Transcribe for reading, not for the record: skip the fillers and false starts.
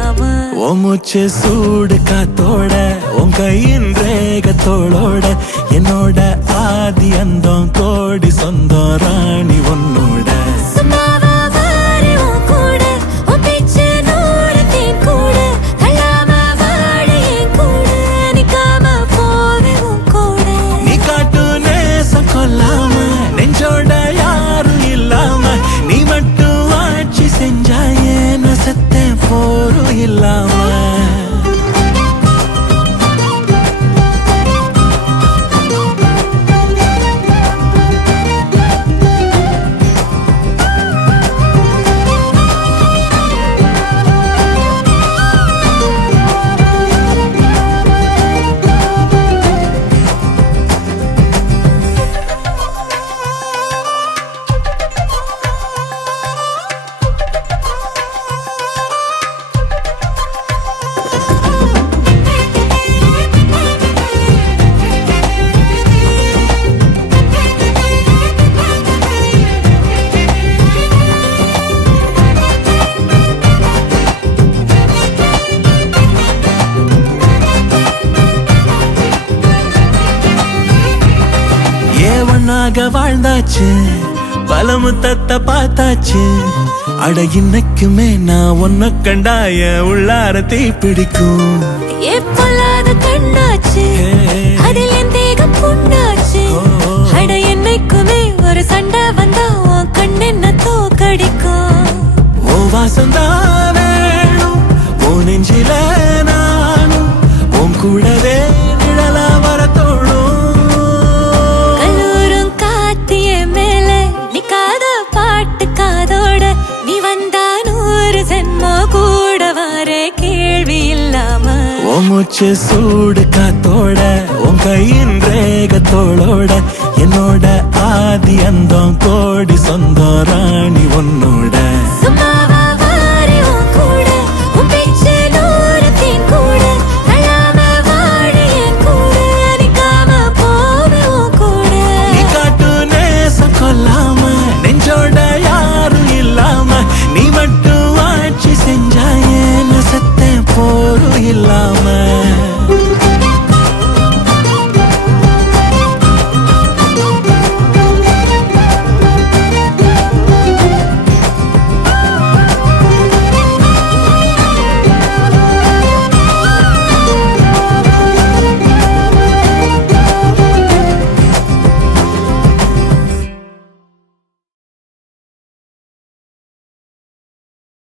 இல்லாம உன் மூச்சு சூடு காத்தோட உன் கையின் ரேகத்தோளோட என்னோட ஆதி அந்தம் கோடி சொந்தம் ராணி உன்னோட சும்மாவா வாரி உன் கூட உன் பேச்சு நூறு தேன் கூட தள்ளாம வாழ என் கூட நிக்காம போவே உன் கூட நீ காட்டு நேசம் கொல்லாம நெஞ்சோட யாரும் இல்லாம நீ மட்டும் ஆட்சி செஞ்சாயே நான் செத்தேன் போரும் இல்லாம ஒன்னாக வாழ்ந்தாச்சு பல முத்தத்தை பார்த்தாச்சு அட இன்னைக்குமே நான் உன்னை கண்டாய உள்ளார தீ பிடிக்கும் எப்பொல்லாத கண்ணாச்சு அதில் என் தேகம் புண்ணாச்சு அட என்னைக்குமே ஒரு சண்டை வந்தா உன் கண்ணென்ன தோக்கடிக்கும் ஓ வாசந்தான் வேணும் ஓ நெஞ்சில நானும் உன் கூடவே நிழலா வர தோணும் பாட்டு காதோட நீ வந்தா 100 ஜென்மோ கூட வர கேள்வி இல்லாம உன் மூச்சு சூடு காத்தோட உன் கையின் ரேகத்தோளோட என்னோட ஆதி அந்தம் கோடி சொந்தம் ராணி ஒன்னோட